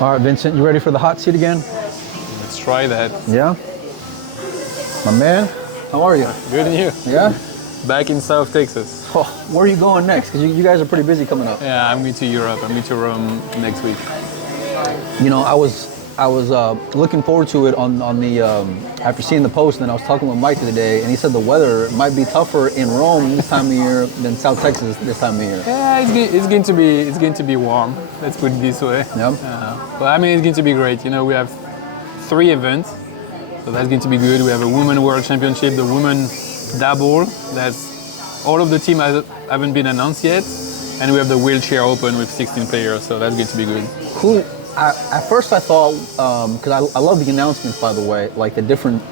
All right, Vincent, you ready for the hot seat again? Let's try that. Yeah. My man, how are you? Good, and you? Yeah? Back in South Texas. Oh, where are you going next? Because you guys are pretty busy coming up. Yeah, I'm going to Europe. I'm going to Rome next week. You know, I was looking forward to it on the after seeing the post, and then I was talking with Mike the other day, and he said the weather might be tougher in Rome this time of year than South Texas this time of year. Yeah, it's going to be warm. Let's put it this way. Yeah. But I mean, it's going to be great. You know, we have 3 events, so that's going to be good. We have a Women World Championship, the Women Double. That's all of the team haven't been announced yet, and we have the Wheelchair Open with 16 players. So that's going to be good. Cool. At first I thought, because I love the announcements, by the way, like the different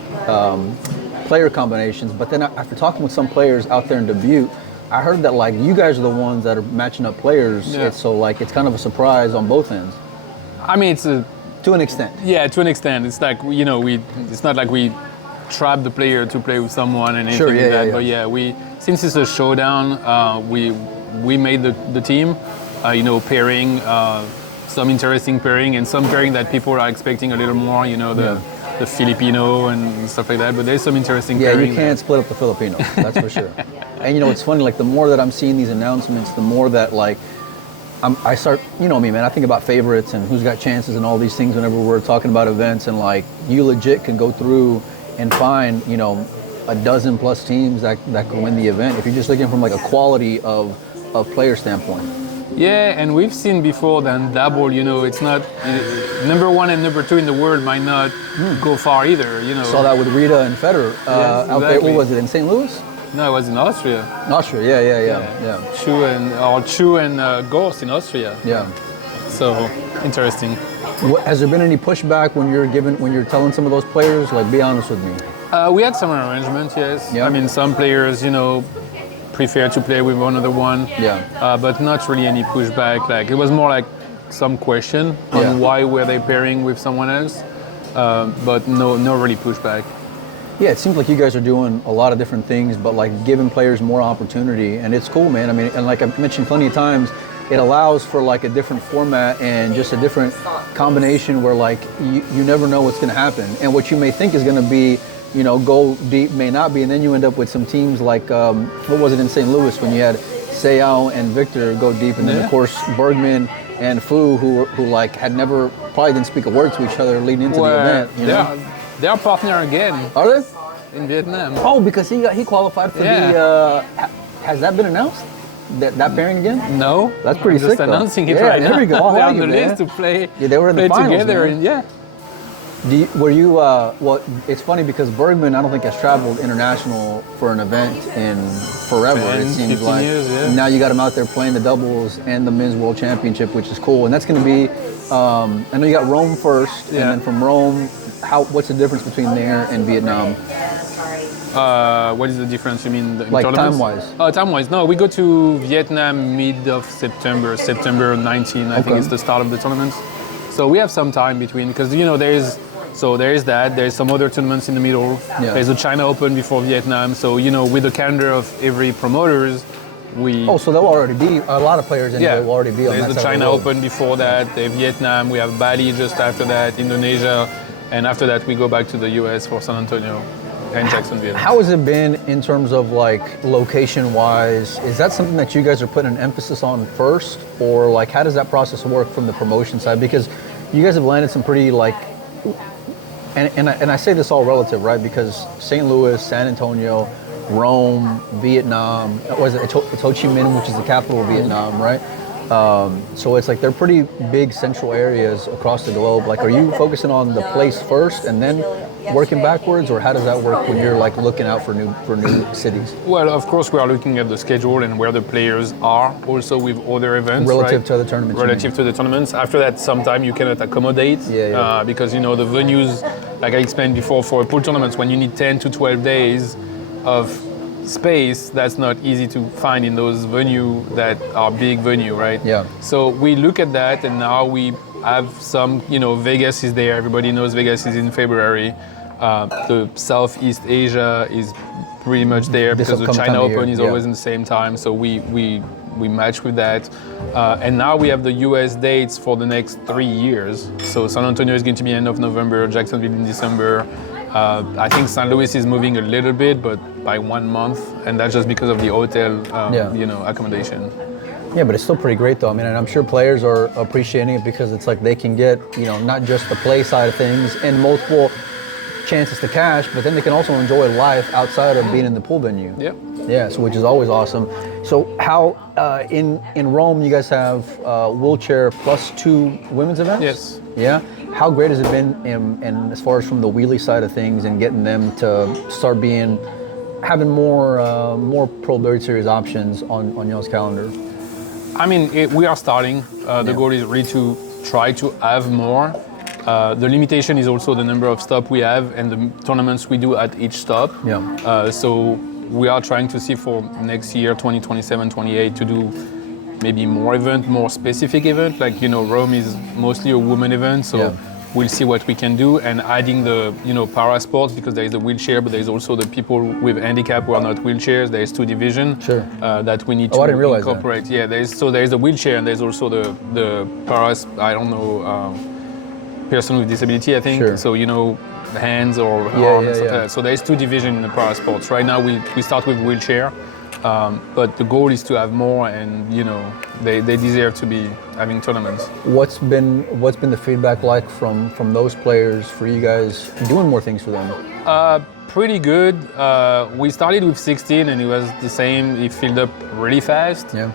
player combinations, but then after talking with some players out there in Dubuque, I heard that like you guys are the ones that are matching up players, Yeah. so like it's kind of a surprise on both ends. I mean, To an extent. Yeah, to an extent. It's like, you know, it's not like we trap the player to play with someone and anything Sure, yeah, like that. yeah. But yeah, since it's a showdown, we made the team, you know, pairing, some interesting pairing and some pairing that people are expecting a little more, you know, the Filipino and stuff like that. But there's some interesting Yeah, pairing. you can't split up the Filipino, that's for sure. And you know, it's funny, like the more that I'm seeing these announcements, the more that like, I start, you know me, man, I think about favorites and who's got chances and all these things whenever we're talking about events, and like you legit can go through and find, you know, a dozen plus teams that can win the event if you're just looking from like a quality of player standpoint. Yeah, and we've seen before that double, you know, it's not, number 1 and number 2 in the world might not go far either, you know. Saw that with Rita and Federer out there. exactly. What was it, in St. Louis? No, it was in Austria. Austria, yeah. Chu and Ghost in Austria. Yeah. So interesting. Has there been any pushback when you're telling some of those players? Like, be honest with me. We had some arrangement, yes. Yeah. I mean, some players, you know, prefer to play with one other one. Yeah. But not really any pushback. Like, it was more like some question on why were they pairing with someone else. But no really pushback. Yeah, it seems like you guys are doing a lot of different things, but like giving players more opportunity, and it's cool, man. I mean, and like I've mentioned plenty of times, it allows for like a different format and just a different combination where like you never know what's going to happen, and what you may think is going to be, you know, go deep may not be, and then you end up with some teams like what was it in St. Louis when you had Seau and Victor go deep, and then of course Bergman and Fu who like had never probably didn't speak a word to each other leading into the event. You know? They're partner again Are they? in Vietnam. Oh, because he qualified for the. Has that been announced? That pairing again? No, That's pretty I'm just sick, though. announcing it Yeah, right there now. we go. How They're are on you, the man? list to play. Yeah, they were in the play finals, together, man. and yeah. Were you? Well, it's funny because Bergman, I don't think has traveled international for an event in forever. 10, it seems 15 like. years, yeah. Now you got him out there playing the doubles and the men's world championship, which is cool. And that's going to be. I know you got Rome first, and then from Rome, what's the difference between there and Vietnam? What is the difference? You mean in Like tournaments? time-wise? Oh, time-wise. No, we go to Vietnam mid of September 19. I think it's the start of the tournament. So we have some time between, because you know there is that. There's some other tournaments in the middle. Yeah. There's the China Open before Vietnam. So you know, with the calendar of every promoters, we. Oh, so there'll already be a lot of players in there will already be on There's that the side of China the world. Open before that. There's Vietnam. We have Bali just after that. Indonesia, and after that we go back to the U.S. for San Antonio and Jacksonville. How has it been in terms of like location-wise? Is that something that you guys are putting an emphasis on first, or like how does that process work from the promotion side? Because you guys have landed some pretty like, and I say this all relative, right? Because St. Louis, San Antonio, Rome, Vietnam, was it? It's Ho Chi Minh, which is the capital of Vietnam, right? So it's like they're pretty big central areas across the globe. Like, are you focusing on the place first and then working backwards, or how does that work when you're like looking out for new cities? Well, of course, we are looking at the schedule and where the players are, also with other events. Relative right? to other tournaments. Relative to the tournaments. After that, sometime you cannot accommodate. Because you know the venues, like I explained before, for pool tournaments, when you need 10 to 12 days of space, that's not easy to find in those venues that are big venue, right? Yeah. So we look at that, and now we have some, you know, Vegas is there. Everybody knows Vegas is in February. The Southeast Asia is pretty much there because the China Open is always in the same time. So we we match with that. And now we have the US dates for the next 3 years. So San Antonio is going to be end of November, Jacksonville in December. I think St. Louis is moving a little bit, but by 1 month, and that's just because of the hotel, accommodation. Yeah, but it's still pretty great though. I mean, and I'm sure players are appreciating it because it's like they can get, not just the play side of things and multiple chances to cash, but then they can also enjoy life outside of being in the pool venue. Yep. Yeah, so which is always awesome. So how in Rome you guys have wheelchair plus 2 women's events? Yes. Yeah. How great has it been in as far as from the wheelie side of things and getting them to start having more Pro Billiard Series options on y'all's calendar? I mean, we are starting. The goal is really to try to have more. The limitation is also the number of stops we have and the tournaments we do at each stop. Yeah. So we are trying to see for next year, 2027, 28, to do maybe more specific event. Like, Rome is mostly a women event, so we'll see what we can do. And adding the, para sports, because there is the wheelchair, but there is also the people with handicap who are not wheelchairs. There is 2 divisions that we need to I didn't realize incorporate. That. Yeah, there is the wheelchair and there's also the para, I don't know, person with disability, I think. Sure. So, hands or arms. So there's 2 divisions in the para sports. Right now we start with wheelchair, but the goal is to have more, and they deserve to be having tournaments. What's been the feedback like from those players for you guys doing more things for them? Pretty good. We started with 16 and it was the same. It filled up really fast. Yeah.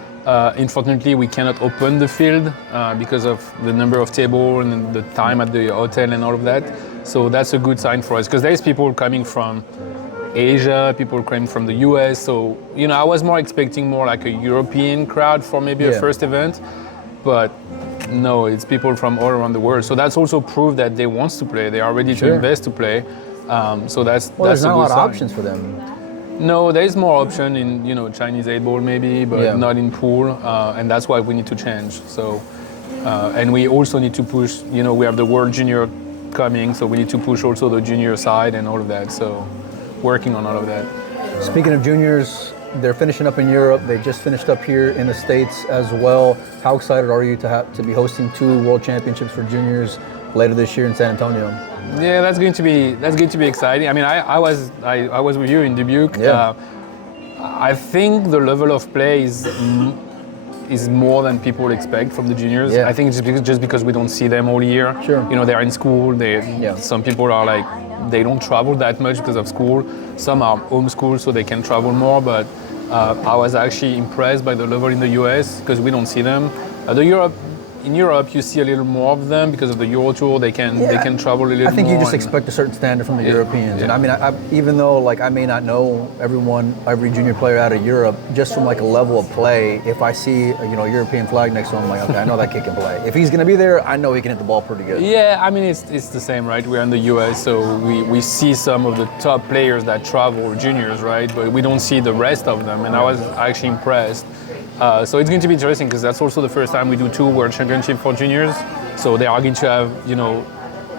Unfortunately, we cannot open the field because of the number of tables and the time at the hotel and all of that. So that's a good sign for us, because there's people coming from Asia, people coming from the US. So, I was more expecting more like a European crowd for maybe a first event, but no, it's people from all around the world. So that's also proof that they want to play. They are ready to invest to play. So that's there's not a lot of sign. options for them. No, there is more option in Chinese 8-ball maybe, but not in pool, and that's why we need to change. So, and we also need to push. We have the World Junior coming, so we need to push also the junior side and all of that. So, working on all of that. Speaking of juniors, they're finishing up in Europe. They just finished up here in the States as well. How excited are you to be hosting 2 World Championships for juniors later this year in San Antonio? Yeah, that's going to be exciting. I mean, I was with you in Dubuque. Yeah. I think the level of play is more than people expect from the juniors. Yeah. I think just because we don't see them all year. Sure. They're in school. Some people are like, they don't travel that much because of school. Some are homeschooled, so they can travel more. But I was actually impressed by the level in the US because we don't see them. In Europe, you see a little more of them because of the Euro Tour. They can travel a little more. I think you just expect a certain standard from the Europeans. Yeah. And I mean, even though I may not know every junior player out of Europe, just from a level of play, if I see a European flag next to him, I'm like, okay, I know that kid can play. If he's going to be there, I know he can hit the ball pretty good. Yeah, I mean, it's the same, right? We're in the US, so we see some of the top players that travel, juniors, right? But we don't see the rest of them, and I was actually impressed. So it's going to be interesting because that's also the first time we do 2 World Championships for juniors. So they are going to have,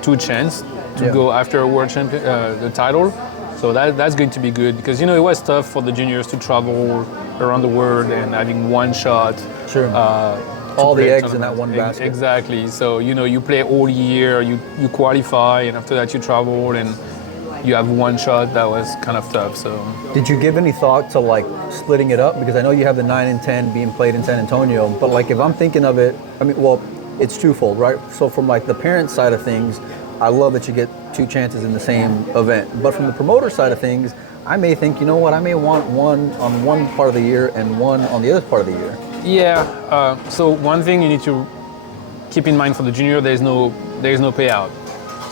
2 chances to go after a World Champion, the title. So that's going to be good because, it was tough for the juniors to travel around the world and having one shot. Sure. All the eggs in that one basket. Exactly. So, you play all year, you qualify, and after that you travel and you have one shot. That was kind of tough. So, did you give any thought to splitting it up? Because I know you have the 9 and 10 being played in San Antonio, but if I'm thinking of it, I mean, well, it's twofold, right? So from the parent side of things, I love that you get 2 chances in the same event. But from the promoter side of things, I may think, I may want one on one part of the year and one on the other part of the year. Yeah. So one thing you need to keep in mind for the junior, there is no payout.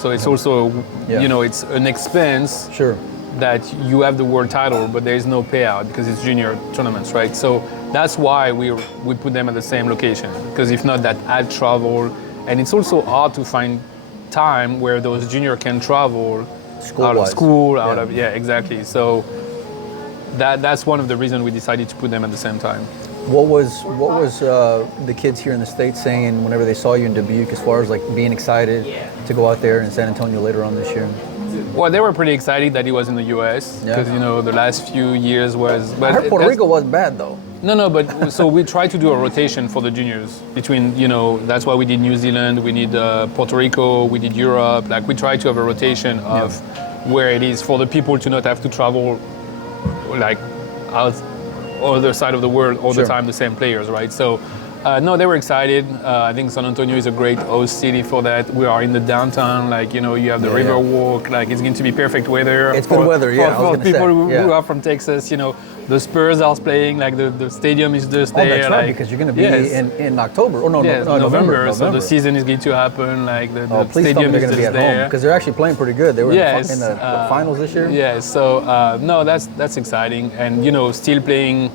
So it's also, it's an expense. Sure. That you have the world title, but there is no payout because it's junior tournaments, right? So that's why we put them at the same location, because if not, that add travel, and it's also hard to find time where those junior can travel out of school, exactly. So that's one of the reasons we decided to put them at the same time. What was the kids here in the States saying whenever they saw you in Dubuque, as far as being excited to go out there in San Antonio later on this year? Well, they were pretty excited that he was in the U.S. because the last few years was. But I heard Puerto Rico wasn't bad though. No, but so we try to do a rotation for the juniors between, that's why we did New Zealand, we did Puerto Rico, we did Europe. Like we try to have a rotation of where it is for the people to not have to travel like out other side of the world all the time, the same players, right? So no, they were excited. I think San Antonio is a great host city for that. We are in the downtown, like, you have the river walk, like it's going to be perfect weather. It's good weather, For people who are from Texas, the Spurs are playing, like the stadium is just there. That's right, because you're going to be in October. Oh, no, November. So the season is going to happen, like the stadium is just there. Home, because they're actually playing pretty good. They were in the finals this year. Yeah, so no, that's exciting. And, still playing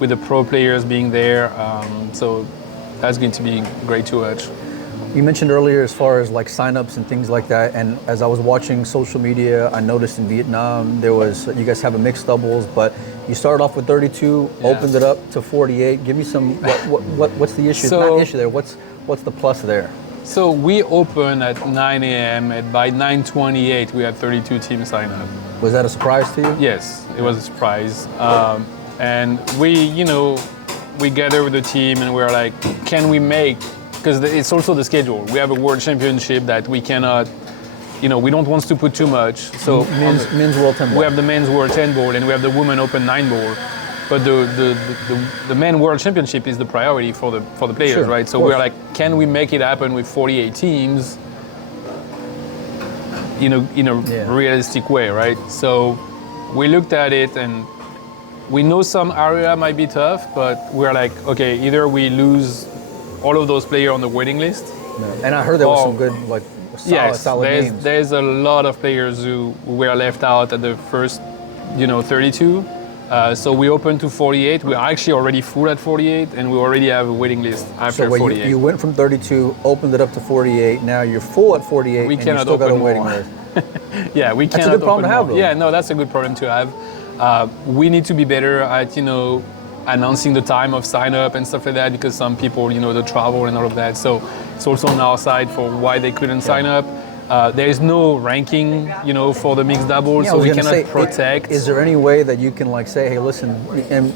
with the pro players being there. So that's going to be great to watch. You mentioned earlier as far as like signups and things like that, and as I was watching social media, I noticed in Vietnam you guys have a mixed doubles, but you started off with 32, opened it up to 48. Give me some what's the issue? So, not issue there. What's the plus there? So we opened at 9 a.m. and by 9:28 we had 32 teams sign up. Was that a surprise to you? Yes, it was a surprise. And we gather with the team and we're like, can we make, because it's also the schedule. We have a world championship that we cannot, we don't want to put too much. So men's world 10 ball. We have the men's world 10 ball and we have the women open 9 ball. But the men world championship is the priority for the players, right? So we're like, can we make it happen with 48 teams in a realistic way, right? So we looked at it and we know some area might be tough, but we're like, okay, either we lose all of those players on the waiting list. And I heard there was some good, like, solid names. There's a lot of players who were left out at the first, 32. So we opened to 48. We're actually already full at 48, and we already have a waiting list after 48. You went from 32, opened it up to 48. Now you're full at 48. We and cannot you still open got a waiting more. list. Yeah, we cannot. That's a good problem to have, more. though. Yeah, no, that's a good problem to have. We need to be better at, announcing the time of sign up and stuff like that, because some people, the travel and all of that. So it's also on our side for why they couldn't sign up. There is no ranking, for the mixed double, so we cannot protect. Is there any way that you can say, hey, listen, and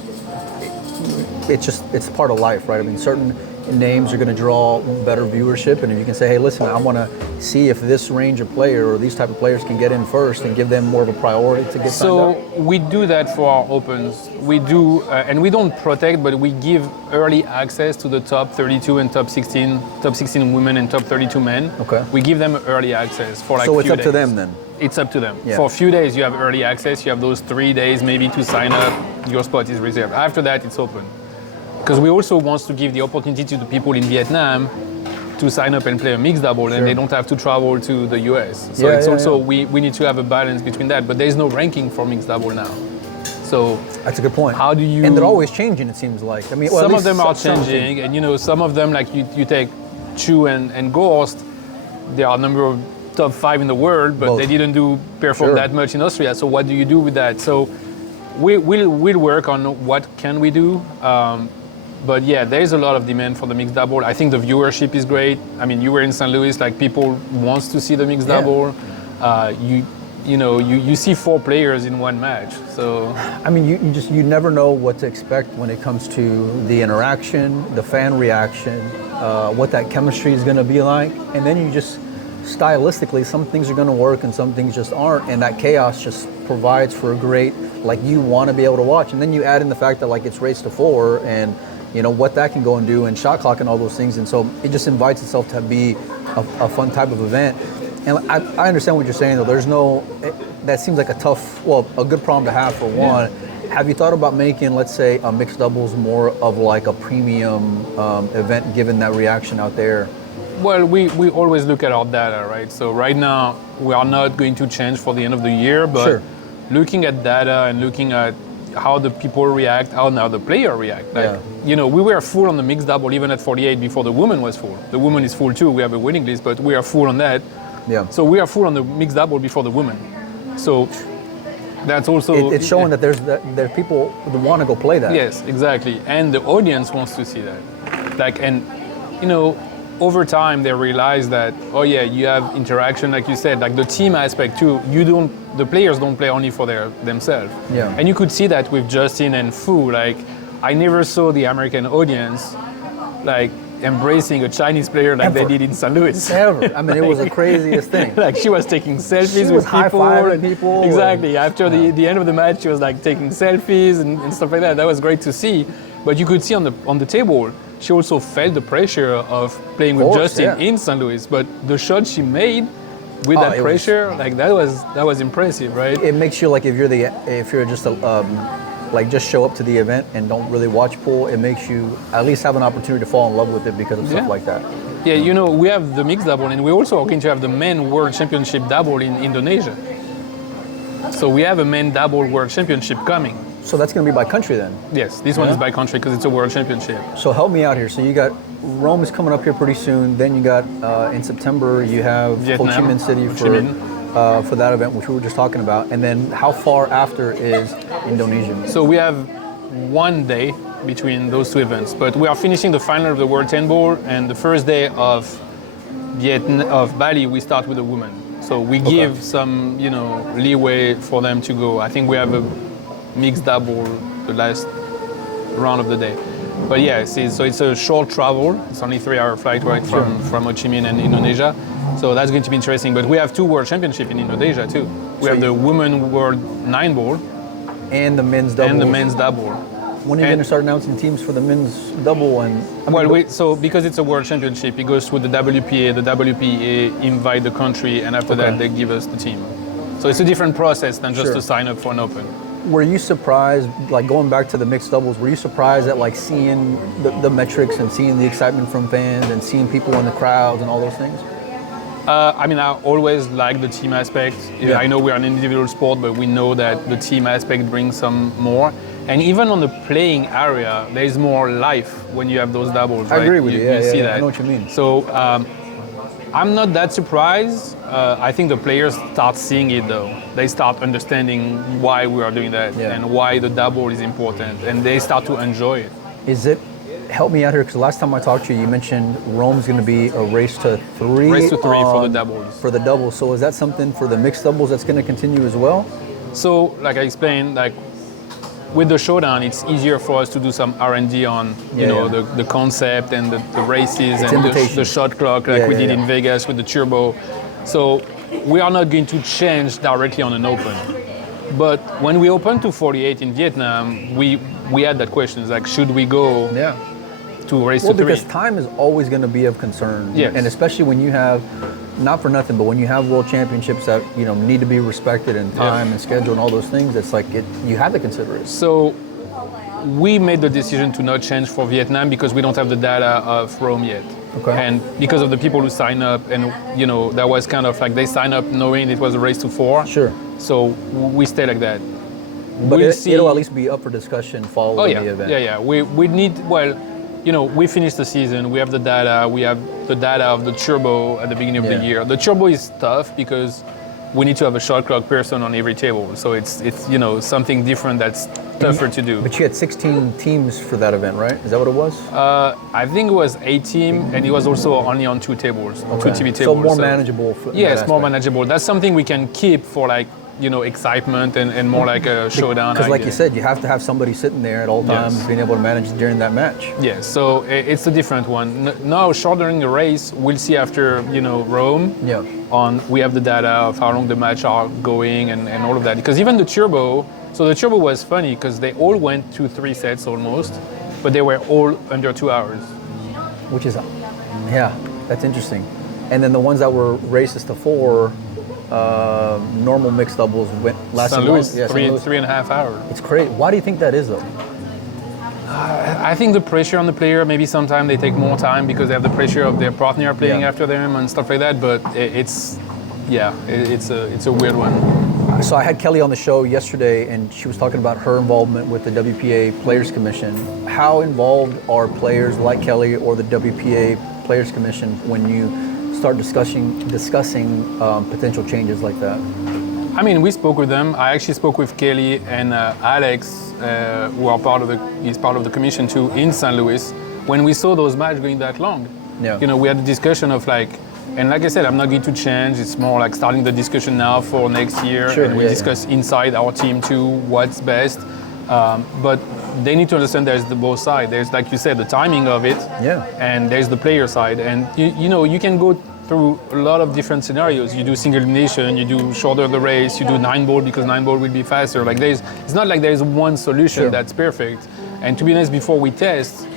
it's part of life, right? I mean, certain names are going to draw better viewership, and if you can say, hey, listen, I want to see if this range of player or these type of players can get in first and give them more of a priority to get signed up. So we do that for our opens. We do, and we don't protect, but we give early access to the top 32 and top 16 women and top 32 men. Okay. We give them early access for so it's few up days. to them then? It's up to them. Yeah. For a few days you have early access, you have those 3 days maybe to sign up, your spot is reserved. After that it's open. Because we also want to give the opportunity to the people in Vietnam to sign up and play a mixed double, and they don't have to travel to the US. So we need to have a balance between that, but there's no ranking for mixed double now. So that's a good point. How do you? And they're always changing, it seems like. I mean, some of them are changing, and some of them, like you take Chu and Gorst, they are number of top 5 in the world, but they didn't perform that much in Austria. So what do you do with that? So we'll work on what can we do. But yeah, there's a lot of demand for the mixed double. I think the viewership is great. I mean, you were in St. Louis, like people wants to see the mixed double. You see 4 players in one match. So I mean, you never know what to expect when it comes to the interaction, the fan reaction, what that chemistry is going to be like, and then you just stylistically, some things are going to work and some things just aren't, and that chaos just provides for a great, you want to be able to watch, and then you add in the fact that it's race to 4 and what that can go and do, and shot clock and all those things. And so it just invites itself to be a fun type of event. And I understand what you're saying, though. That seems like a good problem to have for one. Have you thought about making, let's say, a mixed doubles more of a premium event, given that reaction out there? Well, we always look at our data, right? So right now, we are not going to change for the end of the year, but looking at data and looking at how the people react, how now the player react. We were full on the mixed double even at 48 before the woman was full. The woman is full too. We have a winning list, but we are full on that. Yeah. So we are full on the mixed double before the woman. So that's also it's showing that there's people who want to go play that. Yes, exactly, and the audience wants to see that. over time they realize that, oh yeah, you have interaction, like you said, like the team aspect too. The players don't play only for themselves. Yeah. And you could see that with Justin and Fu. Like, I never saw the American audience like embracing a Chinese player like they did in St. Louis. Ever. I mean, it was the craziest thing. Like, she was taking selfies She was with people. high-fiving people. Exactly. After the end of the match, she was like taking selfies and stuff like that. That was great to see. But you could see on the table, she also felt the pressure of playing with Justin in St. Louis. But the shot she made with that pressure, like that was impressive, right? It makes you like if you're just like just show up to the event and don't really watch pool, it makes you at least have an opportunity to fall in love with it because of stuff like that. Yeah, you know, we have the mixed double, and we're also going to have the men world championship double in Indonesia. So we have a men double world championship coming. So that's going to be by country then? Yes, this one is by country because it's a world championship. So help me out here. So you got Rome is coming up here pretty soon. Then you got in September you have Vietnam, Ho Chi Minh City for that event, which we were just talking about. And then how far after is Indonesia? So we have 1 day between those two events, but we are finishing the final of the World 10 Ball, and the first day of Bali we start with the women. So we give some, you know, leeway for them to go. I think we have a mixed double the last round of the day. But yeah, so it's a short travel. It's only 3-hour flight right from Ho Chi Minh and Indonesia. So that's going to be interesting. But we have 2 world championships in Indonesia too. We have the women world 9 ball and the men's double. And the men's double. When are you going to start announcing teams for the men's double? So because it's a world championship, it goes through the WPA. The WPA invite the country, and after that they give us the team. So it's a different process than just to sign up for an open. Were you surprised, like going back to the mixed doubles, were you surprised at like seeing the metrics and seeing the excitement from fans and seeing people in the crowds and all those things? I mean, I always like the team aspect. Yeah. I know we're an individual sport, but we know that the team aspect brings some more. And even on the playing area, there is more life when you have those doubles. I agree with you. You see that. I know what you mean. So I'm not that surprised. I think the players start seeing it though. They start understanding why we are doing that and why the double is important, and they start to enjoy it. Is it? Help me out here, because last time I talked to you, you mentioned Rome's going to be a race to 3. Race to 3 for the doubles. For the doubles. So is that something for the mixed doubles that's going to continue as well? So, like I explained, like with the showdown, it's easier for us to do some R&D on the concept and the races and the shot clock, like we did in Vegas with the turbo. So we are not going to change directly on an open. But when we opened to 48 in Vietnam, we had that question, like, should we go to race to 3? Because time is always going to be of concern. Yes. And especially when you have, not for nothing, but when you have world championships that need to be respected in time and schedule and all those things, it's like you have to consider it. So we made the decision to not change for Vietnam because we don't have the data of Rome yet. Okay. And because of the people who sign up, and that was kind of like they sign up knowing it was a race to 4. Sure. So we stay like that. But it'll at least be up for discussion following the event. Yeah. We need, we finished the season, we have the data, we have the data of the turbo at the beginning of the year. The turbo is tough because we need to have a shot clock person on every table. So it's something different that's tougher to do. But you had 16 teams for that event, right? Is that what it was? I think it was 8 teams, and it was also only on 2 tables, 2 TV tables. So more manageable. Yes, more manageable. That's something we can keep for excitement and more like a showdown. Because like you said, you have to have somebody sitting there at all times being able to manage during that match. Yeah, so it's a different one. Now, shortening the race, we'll see after, Rome. Yeah. We have the data of how long the match are going and all of that. Because even the turbo, so the turbo was funny because they all went to 3 sets almost, but they were all under 2 hours. Which is, that's interesting. And then the ones that were races to 4, normal mixed doubles lasted St. Louis, long. 3.5 hours. It's crazy. Why do you think that is, though? I think the pressure on the player, maybe sometimes they take more time because they have the pressure of their partner playing after them and stuff like that, but it's a weird one. So I had Kelly on the show yesterday, and she was talking about her involvement with the WPA Players Commission. How involved are players like Kelly or the WPA Players Commission when you start discussing potential changes like that? I mean, we spoke with them. I actually spoke with Kelly and Alex, who are part of the commission too in St. Louis, when we saw those matches going that long. Yeah. You know, we had a discussion of like, and like I said, I'm not going to change. It's more like starting the discussion now for next year, Sure, and we discuss inside our team too what's best. But they need to understand there's the both side. There's, like you said, the timing of it, and there's the player side. And you know, you can go through a lot of different scenarios. You do single elimination, you do shorter the race, you do 9-ball because 9-ball will be faster. Like it's not like there's one solution that's perfect. And to be honest, before we test,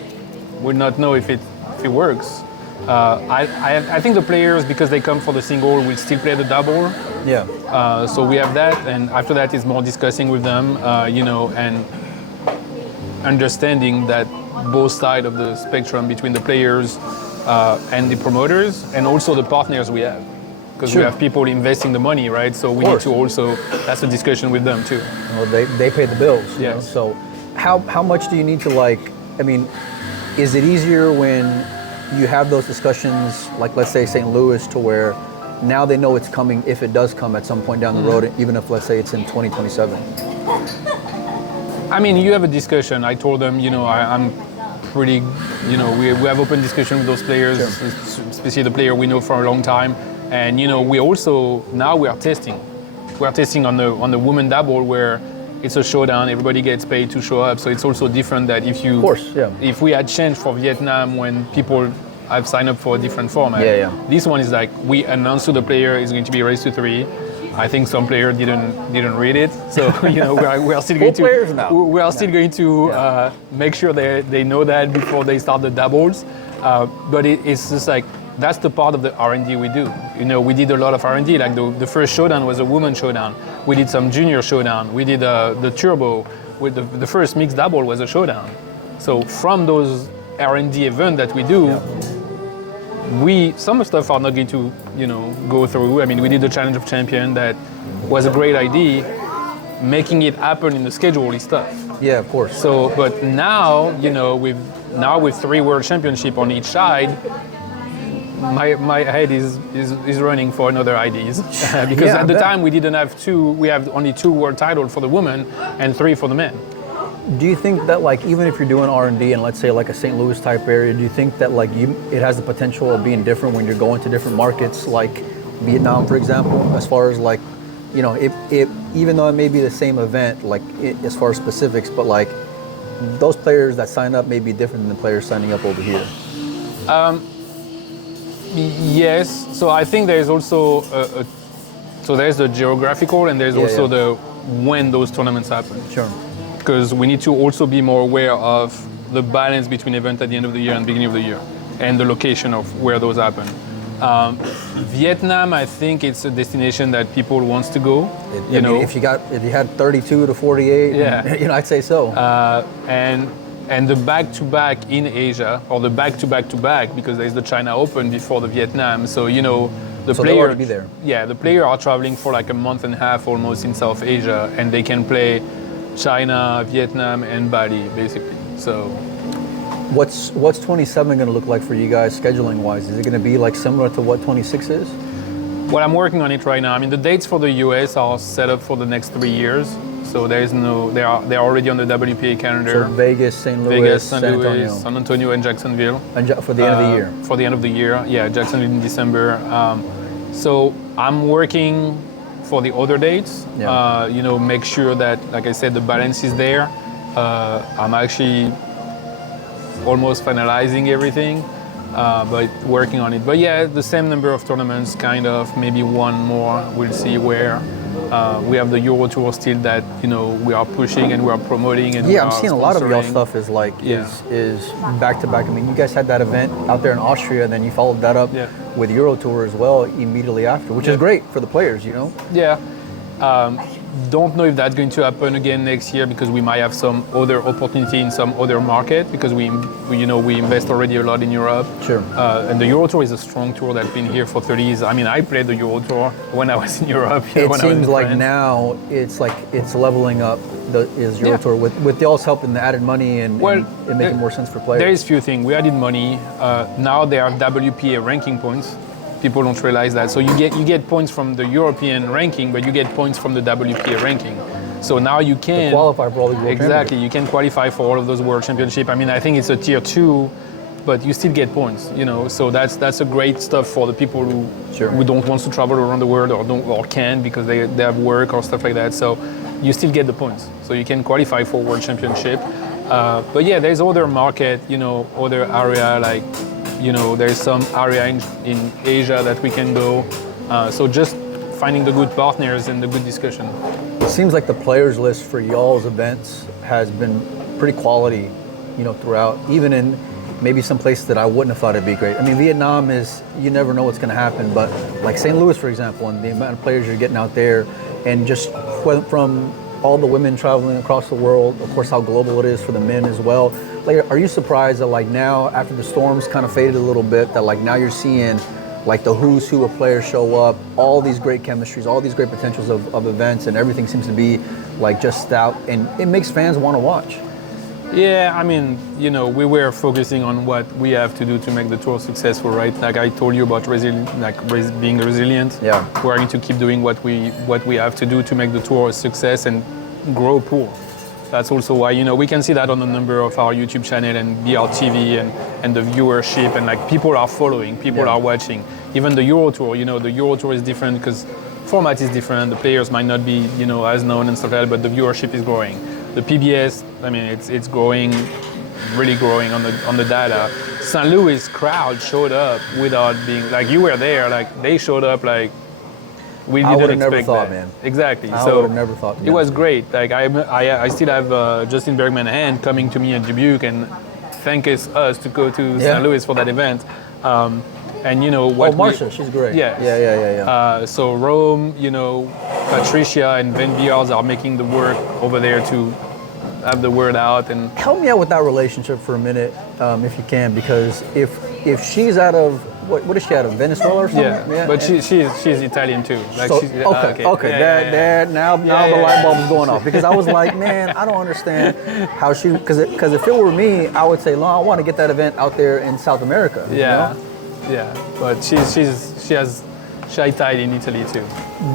we'll not know if it works. I think the players, because they come for the single, will still play the double. Yeah. So we have that, and after that is more discussing with them, you know, and understanding that both sides of the spectrum between the players and the promoters, and also the partners we have. Because we have people investing the money, right? So we need to also, that's a discussion with them too. Well, they pay the bills. You know? Yes. So how much do you need to like, I mean, is it easier when you have those discussions, like let's say St. Louis, to where now they know it's coming if it does come at some point down the road, even if let's say it's in 2027? I mean, you have a discussion. I told them, you know, I'm pretty, you know, we have open discussion with those players, especially the player we know for a long time. And, you know, we also, now we are testing. We are testing on the women double where it's a showdown, everybody gets paid to show up. So it's also different that if you, if we had changed for Vietnam when people have signed up for a different format. This one is like, we announce to the player it's going to be race to 3. I think some player didn't read it, so you know we are still going to make sure they know that before they start the doubles. But it's just like that's the part of the R&D we do. You know, we did a lot of R&D. Like the first showdown was a woman showdown. We did some junior showdown. We did the turbo. With the first mixed double was a showdown. So from those R&D events that we do. Some stuff are not going to, you know, go through. I mean, we did the Challenge of Champion that was a great idea. Making it happen in the schedule is tough. Yeah, of course. So, but now, you know, with 3 World Championships on each side, my head is running for another ideas because at the time we didn't have 2. We have only 2 world titles for the women and 3 for the men. Do you think that, like, even if you're doing R&D in, let's say, like a St. Louis type area, do you think that, like, it has the potential of being different when you're going to different markets, like Vietnam, for example, as far as, like, you know, if even though it may be the same event, like, as far as specifics, but, like, those players that sign up may be different than the players signing up over here? Yes. So I think there's also so there's the geographical and there's also the when those tournaments happen. Sure. Because we need to also be more aware of the balance between event at the end of the year and beginning of the year, and the location of where those happen. Vietnam, I think it's a destination that people wants to go. I mean, if you had 32 to 48, you know, I'd say so. And the back-to-back in Asia, or the back-to-back-to-back, because there's the China Open before the Vietnam. So, you know, the player be there. Yeah, the player are traveling for like a month and a half almost in South Asia, and they can play China, Vietnam, and Bali, basically. So, what's 27 going to look like for you guys scheduling wise? Is it going to be like similar to what 26 is? Well, I'm working on it right now. I mean, the dates for the US are set up for the next 3 years. So there is no, they're already on the WPA calendar. So Vegas, St. Louis, San Antonio, and Jacksonville. And for the end of the year. For the end of the year, yeah, Jacksonville in December. So I'm working for the other dates, you know, make sure that, like I said, the balance is there. I'm actually almost finalizing everything, but working on it. But yeah, the same number of tournaments, kind of, maybe one more. We'll see where. We have the Euro Tour still that, you know, we are pushing and we are promoting. And I'm seeing a lot of y'all stuff is like, is back to back. I mean, you guys had that event out there in Austria, and then you followed that up with Euro Tour as well immediately after, which is great for the players, you know? Yeah. Don't know if that's going to happen again next year because we might have some other opportunity in some other market because we invest already a lot in Europe. Sure. And the Euro Tour is a strong tour that's been here for 30 years. I mean, I played the Euro Tour when I was in Europe. It seems like now it's leveling up the Euro Tour with y'all's help and the added money and making more sense for players. There is few things. We added money. Now there are WPA ranking points. People don't realize that. So you get points from the European ranking, but you get points from the WPA ranking. So now you can qualify for all the World Exactly, you can qualify for all of those World Championships. I mean, I think it's a tier 2 but you still get points, So that's a great stuff for the people who don't want to travel around the world or can because they have work or stuff like that. So you still get the points, so you can qualify for World Championship. But yeah, there's other market, other area like, there's some area in Asia that we can go. So just finding the good partners and the good discussion. It seems like the players list for y'all's events has been pretty quality, throughout, even in maybe some places that I wouldn't have thought it'd be great. I mean, Vietnam is, you never know what's going to happen, but like St. Louis, for example, and the amount of players you're getting out there, and just from all the women traveling across the world, of course, how global it is for the men as well. Like, are you surprised that like now, after the storms kind of faded a little bit, that like now you're seeing like the who's who of players show up, all these great chemistries, all these great potentials of events, and everything seems to be like just stout, and it makes fans want to watch. Yeah, I mean, we were focusing on what we have to do to make the tour successful, right? Like I told you about being resilient. Yeah. We're going to keep doing what we have to do to make the tour a success and grow pool. That's also why, we can see that on the number of our YouTube channel and BRTV and the viewership, and like people are following, people are watching. Even the Euro Tour, the Euro Tour is different because format is different. The players might not be, as known and stuff like that, but the viewership is growing. The PBS, I mean, it's growing, really growing on the data. St. Louis crowd showed up without being, like you were there, like they showed up like we didn't expect never thought, that. Man. Exactly. I would have never thought. It was great. Like I still have Justin Bergman hand coming to me at Dubuque and thank us to go to St. Louis for that event. And what? Oh, Marsha, she's great. Yeah. So Rome, Patricia and Van Biars are making the work over there to have the word out. And help me out with that relationship for a minute, if you can, because if she's out of what is she out of, Venezuela or something? Yeah. But she's Italian too. Like so, she's, okay. Now the light bulb is going off, because I was like, man, I don't understand how she, because if it were me, I would say, I want to get that event out there in South America. Yeah. But she has shy tide in Italy too.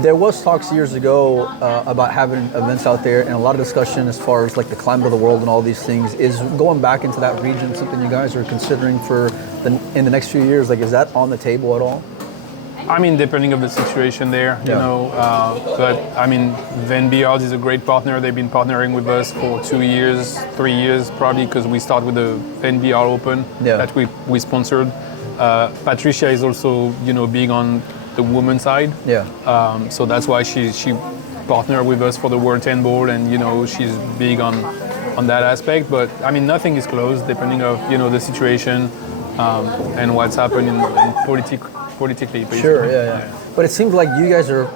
There was talks years ago about having events out there, and a lot of discussion as far as like the climate of the world and all these things. Is going back into that region something you guys are considering in the next few years? Like, is that on the table at all? I mean, depending on the situation there, but I mean, Van Biard is a great partner. They've been partnering with us for 2 years, 3 years probably, because we started with the Van Biard Open that we sponsored. Patricia is also, big on the women's side. So that's why she partnered with us for the World 10 Ball, and she's big on that aspect. But I mean, nothing is closed depending of the situation and what's happening politically. Sure, yeah. But it seems like you guys are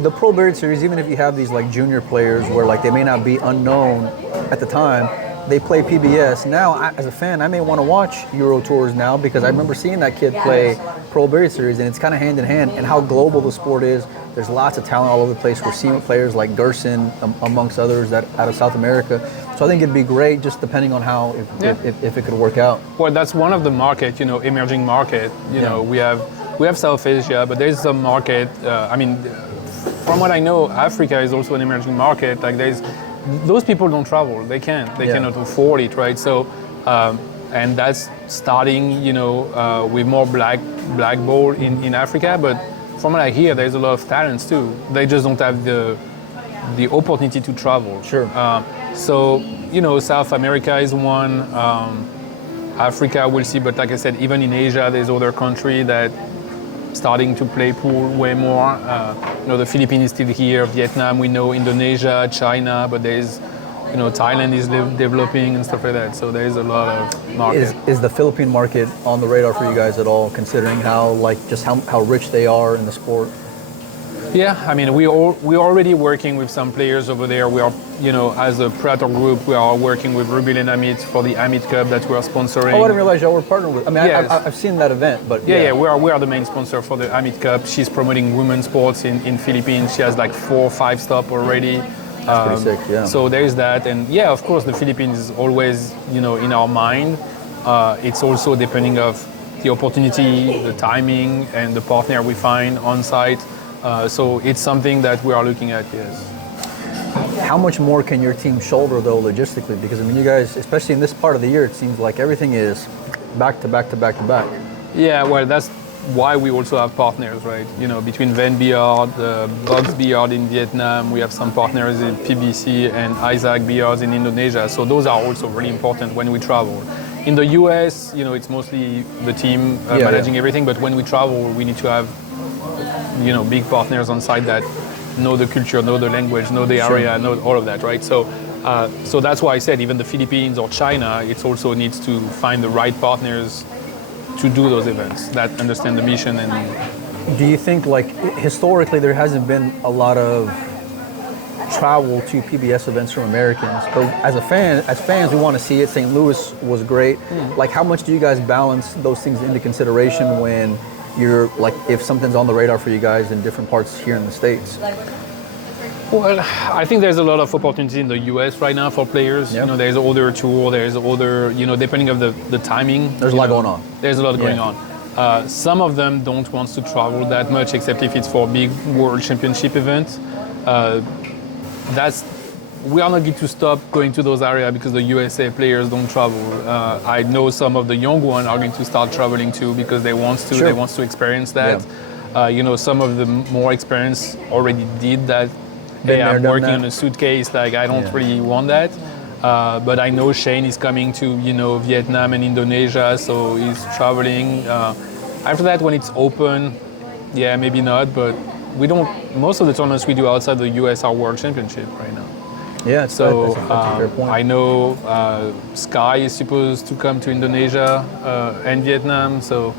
the Pro Billiard Series. Even if you have these like junior players where like they may not be unknown at the time, they play PBS. Now, as a fan, I may want to watch Euro Tours now, because I remember seeing that kid play Pro Billiard Series, and it's kind of hand in hand. And how global the sport is. There's lots of talent all over the place. We're seeing players like Gerson, amongst others, that out of South America. So I think it'd be great, just depending on how if it could work out. Well, that's one of the market, emerging market. We have South Asia, but there's some market. I mean, from what I know, Africa is also an emerging market. Like those people don't travel. They cannot afford it, right? So, and that's starting, with more black ball in Africa. But from what I hear, there's a lot of talents too. They just don't have the opportunity to travel. Sure. So, South America is one. Africa, we'll see. But like I said, even in Asia, there's other countries that starting to play pool way more. The Philippines is still here, Vietnam, we know, Indonesia, China, but there's, Thailand is developing and stuff like that. So there's a lot of market. Is the Philippine market on the radar for you guys at all, considering how rich they are in the sport? Yeah, I mean, we're already working with some players over there. We are, as a Predator group, we are working with Rubil and Amit for the Amit Cup that we are sponsoring. Oh, I didn't realize y'all were partnered with. I mean, yes. I've seen that event, but yeah, we are the main sponsor for the Amit Cup. She's promoting women's sports in Philippines. She has like 4 or 5 stops already. That's pretty sick, yeah. So there's that, and yeah, of course, the Philippines is always, in our mind. It's also depending of the opportunity, the timing, and the partner we find on site. So it's something that we are looking at, yes. How much more can your team shoulder, though, logistically? Because, I mean, you guys, especially in this part of the year, it seems like everything is back to back to back to back. Yeah, well, that's why we also have partners, right? You know, between Van Biard, Box Biard in Vietnam, we have some partners in PBC and Isaac Biards in Indonesia. So those are also really important when we travel. In the US, you know, it's mostly the team managing everything, but when we travel, we need to have, you know, big partners on site that know the culture, know the language, know the area, know all of that, right? So that's why I said even the Philippines or China, it also needs to find the right partners to do those events that understand the mission. And do you think, like, historically there hasn't been a lot of travel to PBS events from Americans, but as fans we want to see it. St. Louis was great. Like, how much do you guys balance those things into consideration when you're, like, if something's on the radar for you guys in different parts here in the States? Well, I think there's a lot of opportunity in the US right now for players. Yep. You know, there's other tour, there's other, you know, depending of the timing. There's a lot going on. There's a lot going on. Some of them don't want to travel that much, except if it's for big world championship events. We are not going to stop going to those areas because the USA players don't travel. I know some of the young ones are going to start traveling too because they want to. They want to experience that. Yeah. You know, some of the more experienced already did that. Hey, I'm working on a suitcase. Like, I don't really want that. But I know Shane is coming to, you know, Vietnam and Indonesia, so he's traveling. After that, when it's open, yeah, maybe not. But we don't. Most of the tournaments we do outside the US are World Championship right now. Yeah. So that's a fair point. I know Sky is supposed to come to Indonesia and Vietnam. So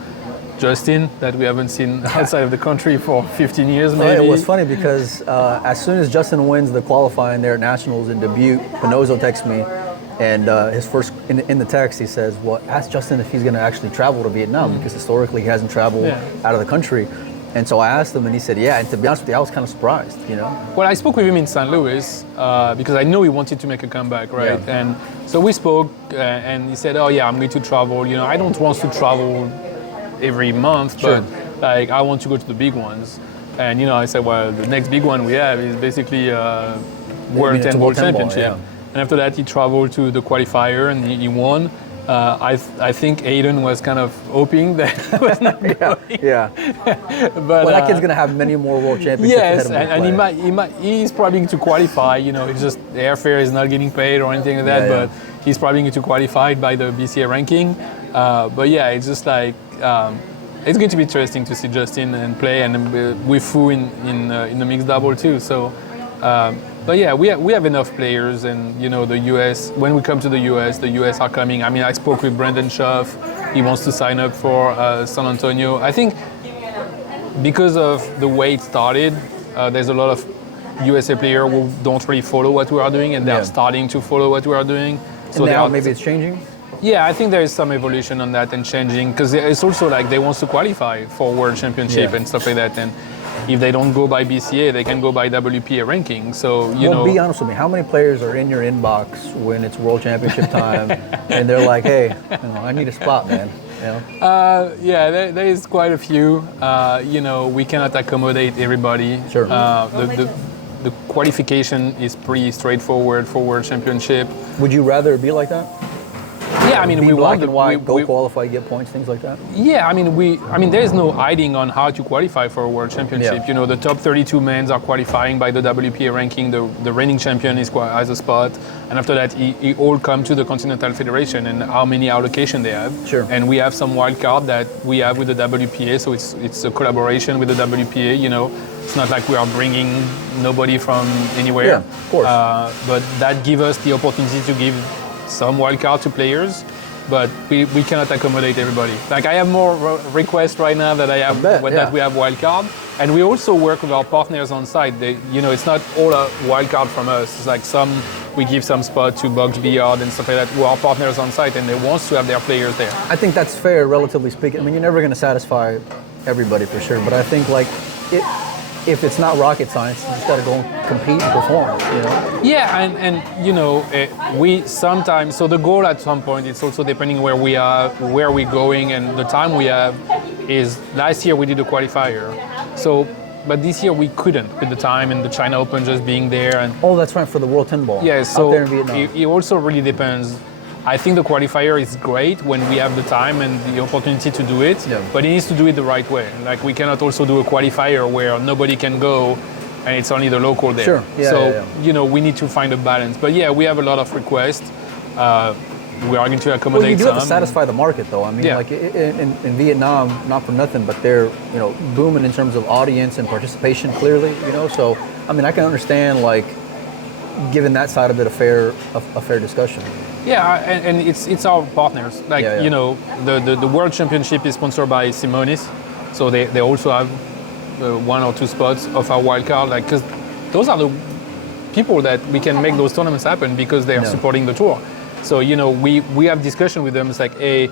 Justin, that we haven't seen outside of the country for 15 years maybe. It was funny because as soon as Justin wins the qualifying there at Nationals in Dubuque, Pinozo texts me, and his first, in the text, he says, well, ask Justin if he's going to actually travel to Vietnam, because historically he hasn't traveled out of the country. And so I asked him, and he said, yeah. And to be honest with you, I was kind of surprised, you know? Well, I spoke with him in St. Louis because I know he wanted to make a comeback, right? Yeah. And so we spoke, and he said, oh yeah, I'm going to travel. You know, I don't want to travel every month, but like, I want to go to the big ones. And, you know, I said, well, the next big one we have is basically World 10 Ball Championship. And after that, he traveled to the qualifier and he won. I think Aiden was kind of hoping that he was not going. But that kid's going to have many more World Championships ahead of him. And he's probably going to qualify. You know, it's just the airfare is not getting paid or anything like that. But he's probably going to qualify by the BCA ranking. But yeah, it's just like it's going to be interesting to see Justin and play, and with Fu in the mixed double too. So. But yeah, we have enough players, and you know, the US, when we come to the US are coming. I mean, I spoke with Brendan Schaff. He wants to sign up for San Antonio. I think because of the way it started, there's a lot of USA players who don't really follow what we are doing, and they're starting to follow what we are doing. So now maybe it's changing? Yeah, I think there is some evolution on that and changing, because it's also like they want to qualify for World Championship and stuff like that. And if they don't go by BCA, they can go by WPA ranking. So, you know. Be honest with me. How many players are in your inbox when it's World Championship time and they're like, hey, you know, I need a spot, man? You know? Yeah, there is quite a few. You know, we cannot accommodate everybody. Sure. The qualification is pretty straightforward for World Championship. Would you rather it be like that? Yeah, I mean, we want to go qualify, get points, things like that. Yeah, I mean, there is no hiding on how to qualify for a World Championship. Yeah. You know, the top 32 men are qualifying by the WPA ranking. The reigning champion has a spot, and after that, he all come to the Continental Federation and how many allocation they have. Sure. And we have some wild card that we have with the WPA, so it's a collaboration with the WPA. You know, it's not like we are bringing nobody from anywhere. Yeah, of course. But that gives us the opportunity to give some wildcard to players, but we cannot accommodate everybody. Like, I have more requests right now that I have that we have wildcard, and we also work with our partners on site. You know, it's not all a wildcard from us. It's like we give some spot to Box Billiard and stuff like that, who are partners on site, and they want to have their players there. I think that's fair, relatively speaking. I mean, you're never going to satisfy everybody for sure, but I think like if it's not rocket science, you just got to go and compete and perform, you know? Yeah, and you know, we sometimes, so the goal at some point, it's also depending where we are, where we're going, and the time we have is, last year we did a qualifier. So, but this year we couldn't with the time and the China Open just being there. And oh, that's right, for the World 10 Ball. Yeah, so out there in Vietnam. It also really depends I think the qualifier is great when we have the time and the opportunity to do it, Yeah. but it needs to do it the right way. Like we cannot also do a qualifier where nobody can go and it's only the local there. Sure. Yeah, so, yeah, yeah. We need to find a balance. But yeah, we have a lot of requests. We are going to accommodate Well, you do some. have to satisfy the market, though. I mean, Yeah. like in Vietnam, not for nothing, but they're booming in terms of audience and participation. Clearly, So, I mean, I can understand like giving that side of it a fair discussion. Yeah, and it's our partners. Like Yeah, yeah. the World Championship is sponsored by Simonis, so they also have 1 or 2 spots of our wildcard. Like, because those are the people that we can make those tournaments happen because they are Yeah. supporting the tour. So we have discussion with them. It's like, hey,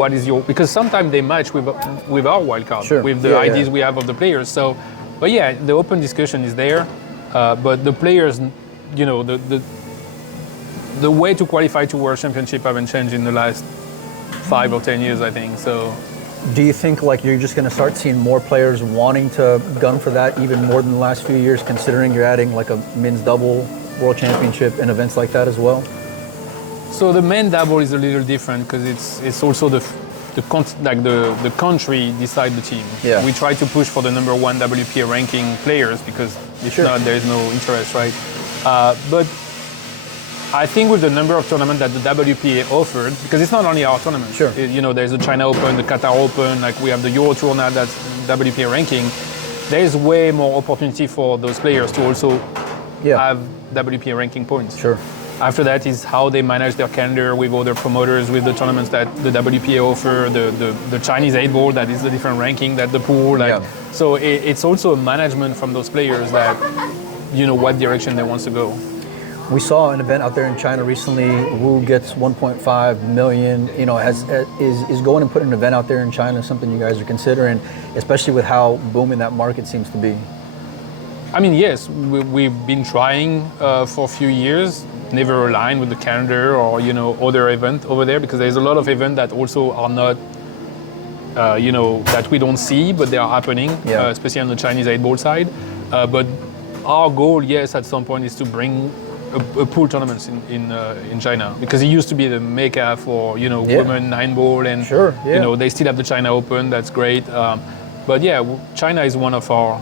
what is your? Because sometimes they match with our wildcard, Sure. with the Yeah, ideas yeah. we have of the players. So, but yeah, the open discussion is there. But the players, the way to qualify to World Championship haven't changed in the last 5 or 10 years, I think. So, Do you think like you're just going to start seeing more players wanting to gun for that even more than the last few years, considering you're adding like a men's double World Championship and events like that as well? so the men double is a little different because it's also the country decide the team. Yeah. We try to push for the number 1 WPA ranking players because if Sure. not, there is no interest, right? But I think with the number of tournaments that the WPA offered, because it's not only our tournament. Sure. There's the China Open, the Qatar Open, like we have the Euro Tour now that's WPA ranking. There's way more opportunity for those players to also have WPA ranking points. Sure. After that is how they manage their calendar with other promoters, with the tournaments that the WPA offer, the Chinese 8-ball that is the different ranking that the pool. Like, Yeah. So it's also a management from those players that what direction they want to go. We saw an event out there in China recently. Wu gets 1.5 million. Is going and putting an event out there in China something you guys are considering, especially with how booming that market seems to be? I mean, yes, we've been trying for a few years, never aligned with the calendar or other event over there, because there's a lot of events that also are not, that we don't see, but they are happening, Yeah. especially on the Chinese 8-ball side. But our goal, yes, at some point is to bring a pool tournaments in China, because it used to be the mecca for women 9-ball, and Sure, yeah. they still have the China Open. That's great. But yeah, China is one of our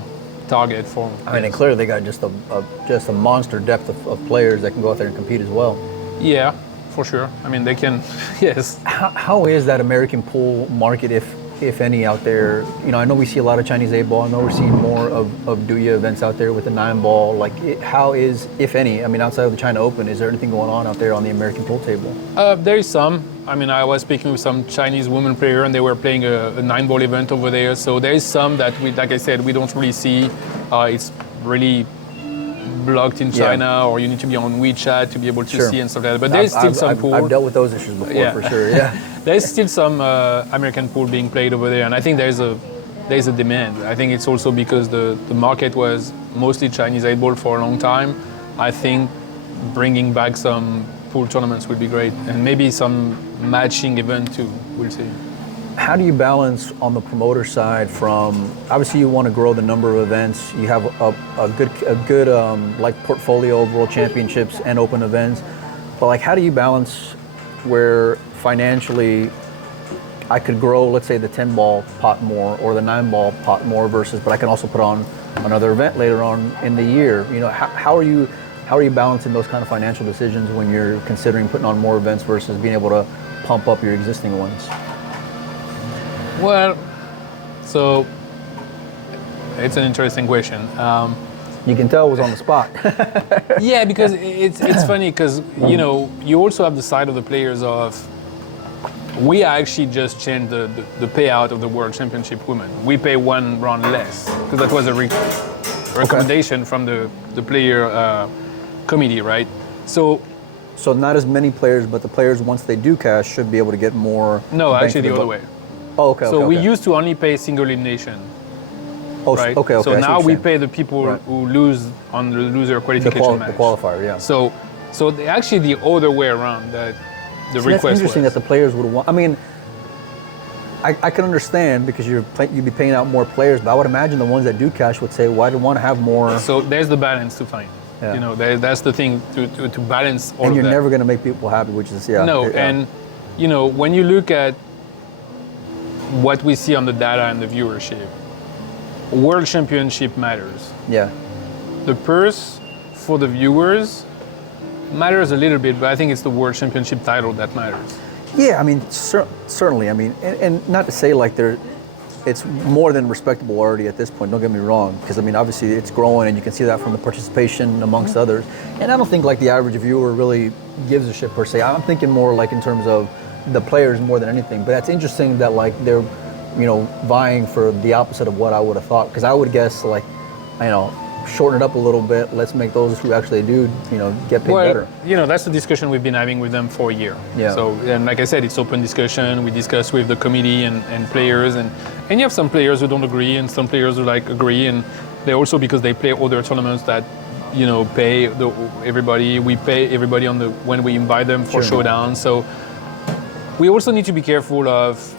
target for. I mean, and clearly they got just a monster depth of players that can go out there and compete as well. Yeah, for sure. I mean, they can. Yes. How is that American pool market, if any, out there? I know we see a lot of Chinese 8-ball. I know we're seeing more of Duya events out there with the 9-ball. Like, how is, if any, I mean, outside of the China Open, is there anything going on out there on the American pool table? There is some. I mean, I was speaking with some Chinese women player, and they were playing a 9-ball event over there. So there is some that we, like I said, we don't really see. It's really blocked in China, or you need to be on WeChat to be able to Sure. see and stuff like that. But there's still some pool. I've dealt with those issues before, for sure. Yeah. There's still some American pool being played over there, and I think there's a demand. I think it's also because the market was mostly Chinese 8-ball for a long time. I think bringing back some pool tournaments would be great, and maybe some matching event too. We'll see. How do you balance on the promoter side from, obviously you want to grow the number of events, you have a good like portfolio of world championships and open events, but like how do you balance where financially I could grow, let's say, the 10-ball pot more or the 9-ball pot more versus, but I can also put on another event later on in the year. How are you balancing those kind of financial decisions when you're considering putting on more events versus being able to pump up your existing ones? Well, so it's an interesting question. You can tell it was on the spot. Yeah, because it's funny because you also have the side of the players of we actually just changed the payout of the World Championship women. We pay 1 round less because that was a recommendation from the player committee, right? So not as many players, but the players, once they do cash, should be able to get more. No, bang actually for the other buck. way. Oh, okay. So we okay. used to only pay single elimination. Oh, right? okay. So I see now what we you're saying. pay the people Right. who lose on the loser the qualification match. qualifier, yeah. So actually the other way around that the See, request that's interesting was. that the players would want. I mean, I can understand because you'd be paying out more players, but I would imagine the ones that do cash would say, "Well, I don't want to have more." So there's the balance to find. Yeah. You know, that's the thing to balance all And of you're that. never going to make people happy, which is No, yeah. and you know, when you look at what we see on the data and the viewership, World Championship matters. Yeah. The purse for the viewers matters a little bit, but I think it's the World Championship title that matters. Yeah, I mean, certainly. I mean, and not to say like it's more than respectable already at this point. Don't get me wrong, because I mean, obviously it's growing, and you can see that from the participation amongst others. And I don't think like the average viewer really gives a shit per se. I'm thinking more like in terms of the players more than anything. But that's interesting that like they're, you know, vying for the opposite of what I would have thought. Because I would guess like, you know, shorten it up a little bit. Let's make those who actually do, you know, get paid better. You know, that's the discussion we've been having with them for a year. Yeah. So, and like I said, it's open discussion. We discuss with the committee and players, and you have some players who don't agree, and some players who like agree, and they also, because they play other tournaments that, you know, pay everybody. We pay everybody when we invite them for showdown. So we also need to be careful of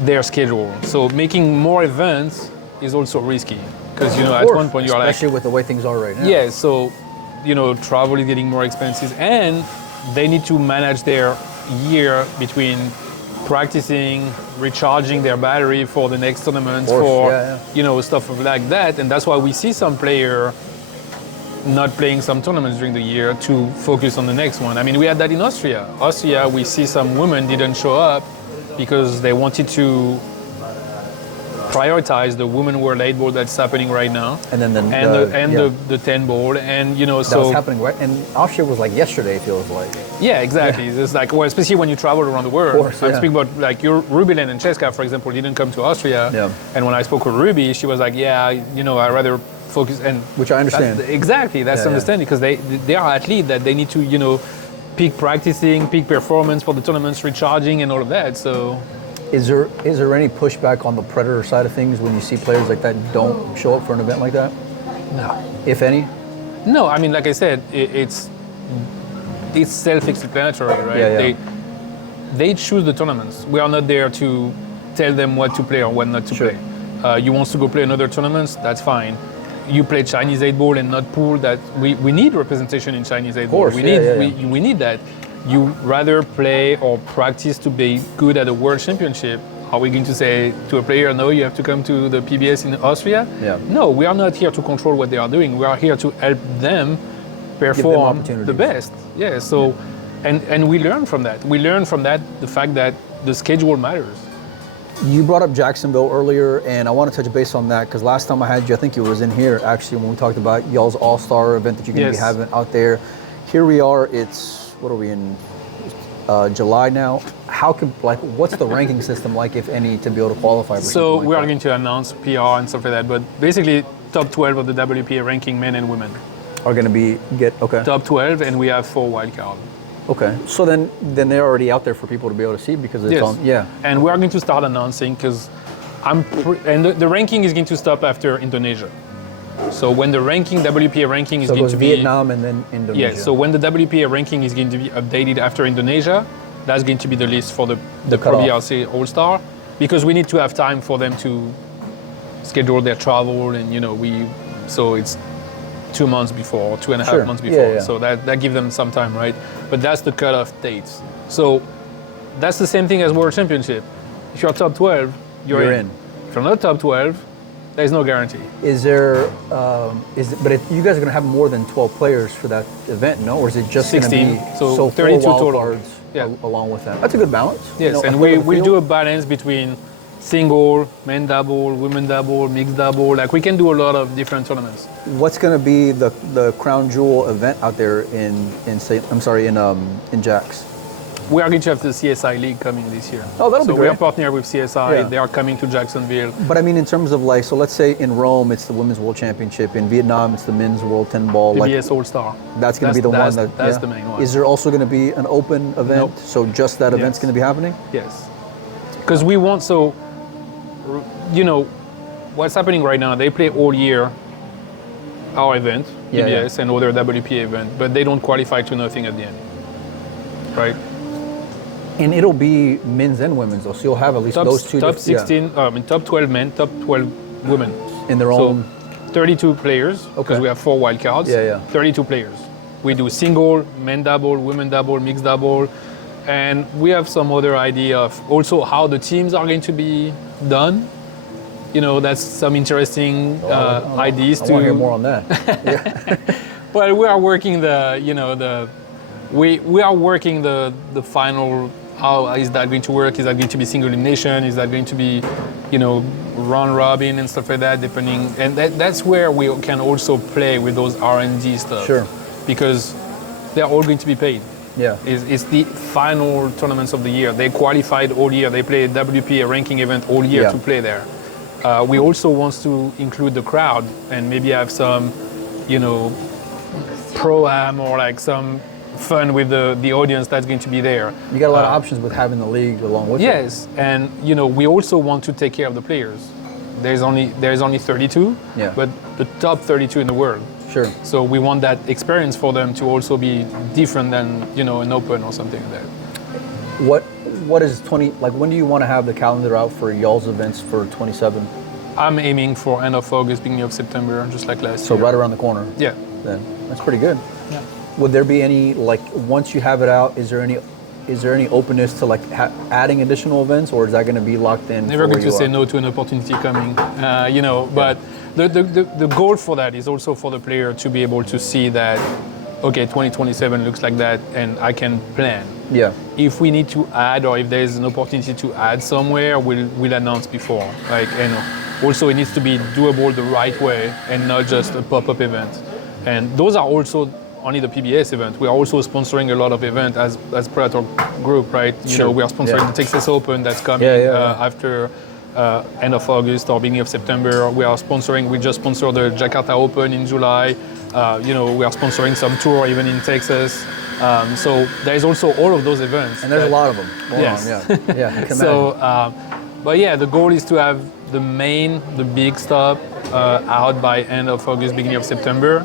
their schedule. So making more events is also risky. Because, you know, at one point you're like... Especially with the way things are right now. Yeah, so, you know, travel is getting more expensive, and they need to manage their year between practicing, recharging their battery for the next tournament, you know, stuff like that. And that's why we see some player not playing some tournaments during the year to focus on the next one. I mean, we had that in Austria. Austria, we see some women didn't show up because they wanted to prioritize the Women World 8 Ball that's happening right now, and then the 10 ball, and you know, that was happening right. And Austria was like yesterday. It feels like. Yeah, exactly. Yeah. It's like, well, especially when you travel around the world. Of course, I'm speaking about like Rubilin and Cheska, for example, didn't come to Austria. Yeah. And when I spoke with Ruby, she was like, yeah, you know, I rather focus, and which I understand. Exactly, that's understanding, because they are athletes that they need to, you know, peak practicing, peak performance for the tournaments, recharging, and all of that. So. Is there any pushback on the Predator side of things when you see players like that don't show up for an event like that? No. If any? No, I mean, like I said, it's self-explanatory, right? Yeah. They choose the tournaments. We are not there to tell them what to play or what not to play. You want to go play another tournaments, that's fine. You play Chinese 8 ball and not pool, that we need representation in Chinese 8 ball. We need that. You rather play or practice to be good at a world championship. Are we going to say to a player, no, you have to come to the PBS in Austria? Yeah. No, we are not here to control what they are doing. We are here to help them perform the best. Yeah, so, and we learn from that. We learn from that the fact that the schedule matters. You brought up Jacksonville earlier, and I want to touch base on that, because last time I had you, I think it was in here, actually, when we talked about y'all's All-Star event that you're going to be having out there. Here we are, what are we in, July now? What's the ranking system like, if any, to be able to qualify for So like we are going to announce PR and stuff like that, but basically top 12 of the WPA ranking, men and women. Are going to okay. Top 12, and we have 4 wildcards. Okay, so then they're already out there for people to be able to see, because it's on, And we are going to start announcing, because the ranking is going to stop after Indonesia. So when the WPA ranking is going to be Vietnam and then Indonesia. Yeah. So when the WPA ranking is going to be updated after Indonesia, that's going to be the list for the Pro BRC All Star, because we need to have time for them to schedule their travel, and you know so it's 2 months before, 2.5 months before. So that gives them some time, right? But that's the cutoff dates. So that's the same thing as World Championship. If you're top 12, you're in. If you're not top 12, there's no guarantee. But you guys are going to have more than 12 players for that event, no? Or is it just 16? Be, so 32 total. Along with that. That's a good balance. Yes, and we do a balance between single, men double, women double, mixed double. Like, we can do a lot of different tournaments. What's going to be the crown jewel event out there in Jax? We are going to have the CSI League coming this year. Oh, that'll be great. So we are partnered with CSI. They are coming to Jacksonville. But I mean, in terms of so let's say in Rome, it's the Women's World Championship. In Vietnam, it's the Men's World 10 Ball. PBS All-Star. That's going to be the one that's the main one. Is there also going to be an open event? Nope. So just that event's going to be happening? Yes. Because we want, you know, what's happening right now, they play all year our event, PBS, and other WPA event, but they don't qualify to nothing at the end. Right? And it'll be men's and women's, though. So you'll have at least those two. Top 16, top 12 men, top 12 women. In their own. 32 players because we have 4 wild cards. 32 players. We do single, men double, women double, mixed double, and we have some other idea of also how the teams are going to be done. That's some interesting ideas I to. want to hear more on that. Well, we are working we are working the final. How is that going to work? Is that going to be single elimination? Is that going to be, round robin and stuff like that? Depending, and that's where we can also play with those R&D stuff. Sure. Because they're all going to be paid. Yeah. It's the final tournaments of the year. They qualified all year. They play a WPA ranking event all year to play there. We also want to include the crowd and maybe have some, pro-am or like some fun with the audience that's going to be there. You got a lot of options with having the league along with it. Yes, and we also want to take care of the players. There's only 32, but the top 32 in the world. Sure. So we want that experience for them to also be different than an open or something like that. What is 20 like? When do you want to have the calendar out for y'all's events for 27? I'm aiming for end of August, beginning of September, just like last year. So right around the corner. Yeah. Then that's pretty good. Yeah. Would there be any once you have it out? Is there any openness to adding additional events, or is that going to be locked in? Never going to say no to an opportunity coming. But the goal for that is also for the player to be able to see that, okay, 2027 looks like that, and I can plan. Yeah. If we need to add, or if there is an opportunity to add somewhere, we'll announce before. Also it needs to be doable the right way and not just a pop-up event. And those are also only the PBS event. We are also sponsoring a lot of events as Predator Group, right? We are sponsoring the Texas Open that's coming after end of August or beginning of September. We just sponsored the Jakarta Open in July. We are sponsoring some tour even in Texas. So there's also all of those events. And there's a lot of them going yes. on, yeah. I can So, imagine. but yeah, the goal is to have the big stuff out by end of August, beginning of September.